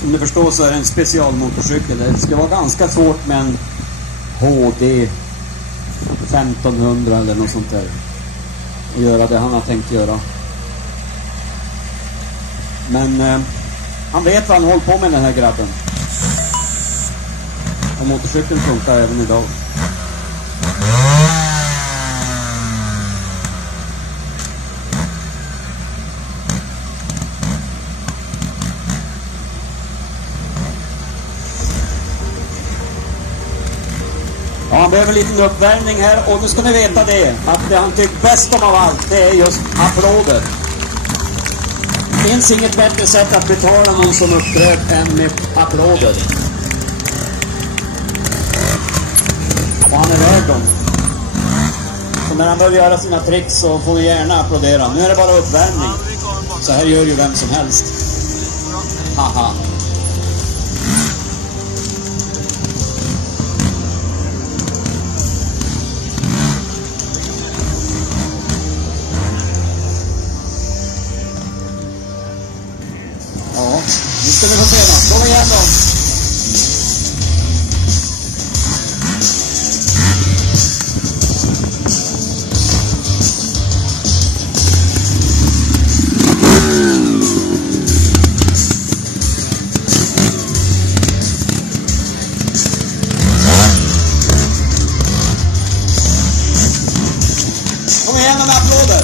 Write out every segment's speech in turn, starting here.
Som du förstår så är det en specialmotorcykel. Det ska vara ganska svårt med en HD 1500 eller något sånt där. Och göra det han har tänkt göra. Men han vet vad han håller på med, den här grabben. Och motorcykeln funkar även idag. Ja, han behöver en liten uppvärmning här. Och nu ska ni veta det, att det han tycker bäst om av allt, det är just applåder. Det finns inget bättre sätt att betala någon som uppträder än med applåder. Och han är värd dem. Så när han börjar göra sina tricks så får vi gärna applådera. Nu är det bara uppvärmning. Så här gör ju vem som helst. Haha. Ja, nu ska vi få se då. Kom igen då. Kom igen med applåder.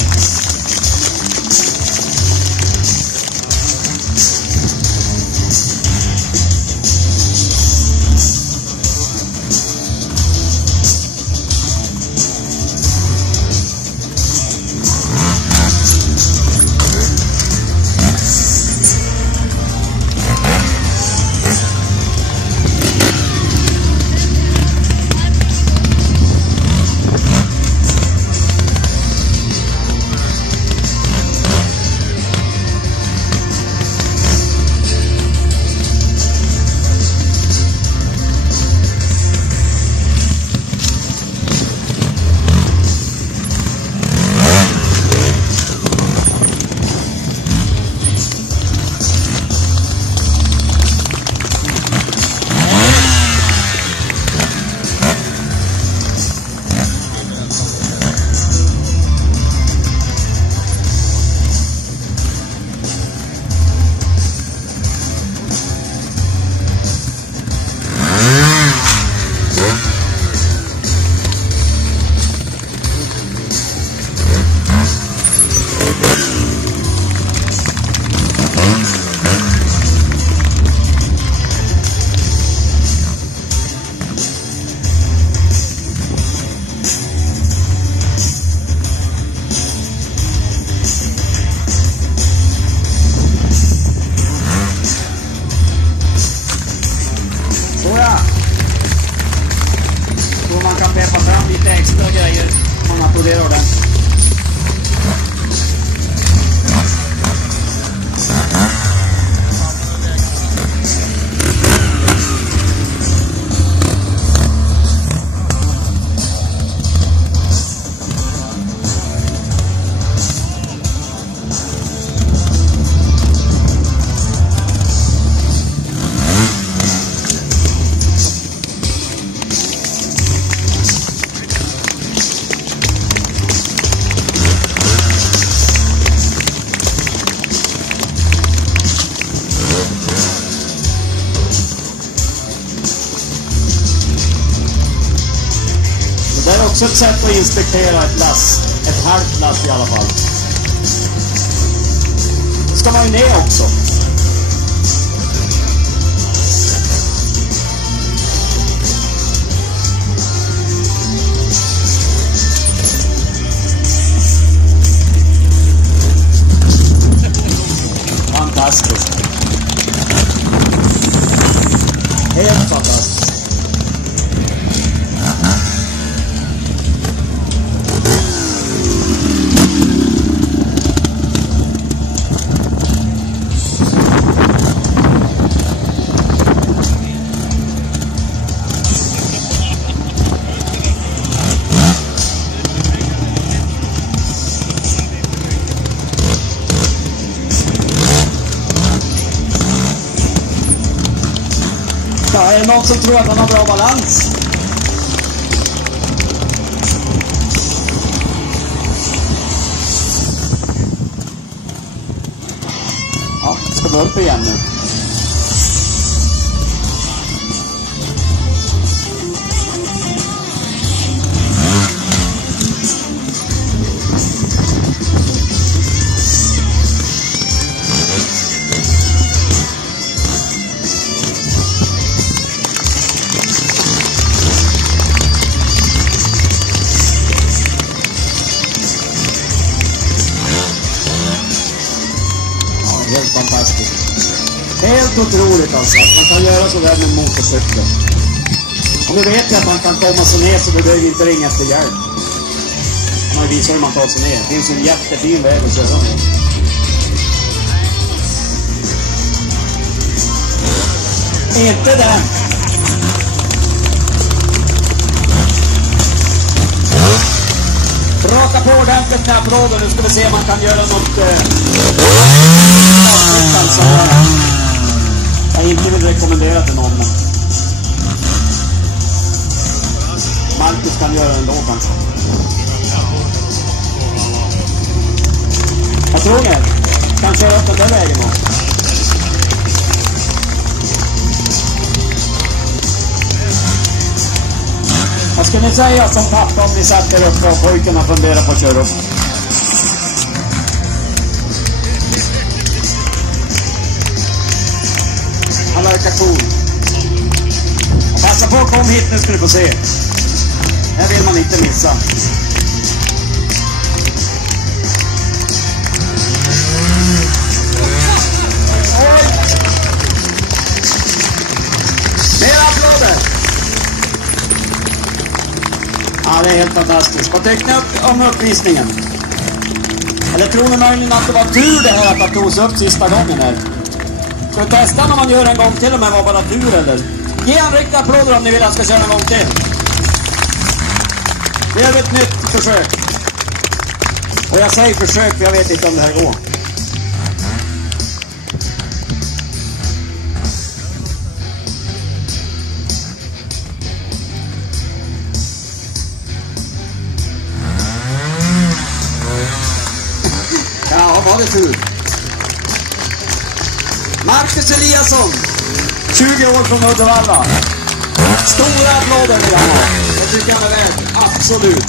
Så man kan peppa fram lite extra grejer om man applåderar ordentligt. Det är också ett sätt att inspektera ett lass. Ett halvt lass i alla fall. Det ska man ju ner också. Fantastiskt. Helt fantastiskt. Ja, är det någon som tror att han har bra balans? Ja, ska vi upp igen nu. Helt fantastiskt. Helt otroligt alltså att man kan göra så där med motorcykel. Och nu vet jag att man kan komma sig ner så du behöver inte ringa efter hjälp. Man har ju visat hur man tar sig ner. Det finns en jättefin väg att köra med. Inte den. Raka på ordentligt med applåder. Nu ska vi se om man kan göra något avsnitt som jag inte vill rekommendera till någon. Marcus kan göra ändå kanske. Jag tror det. Kan köra upp den där vägen då. Vad ska ni säga som pappa om ni satt där uppe och pojkarna funderar på att köra upp? Han verkar cool. Passa på att kom hit nu ska du få se. Här vill man inte missa. Oj! Mer applåder! Ja, det är helt fantastiskt. Vad tyckte ni om uppvisningen? Eller tror ni möjligen att det var tur det här att han togs upp sista gången här? Ska vi testa när man gör en gång till om det var bara tur eller? Ge en riktig applåder om ni vill att jag ska köra en gång till. Vi gör ett nytt försök. Och jag säger försök för jag vet inte om det här går. Ja, var det tur. Marcus Eliasson, 20 år från Uddevalla. Stora applåder vill han ha. Jag tycker han är värd, absolut.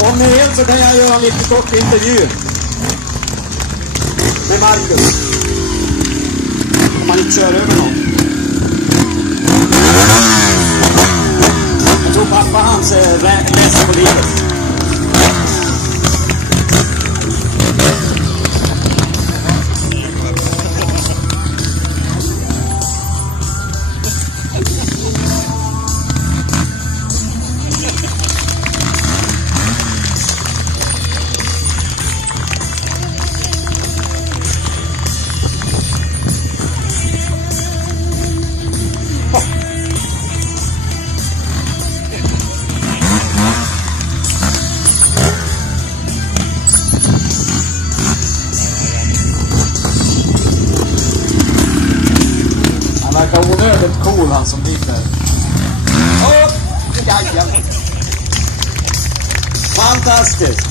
Om ni vill så kan jag göra en lite kort intervju med Marcus. Om man inte kör över någon. Jag tror pappa hans är ledsen på livet. Han verkar onödigt cool han som gick där. Åh! Jajamän! Fantastiskt!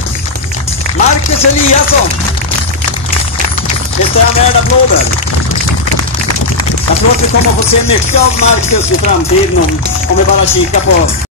Marcus Eliasson! Visst är han värd applåder? Jag tror att vi kommer att få se mycket av Marcus i framtiden om vi bara kikar på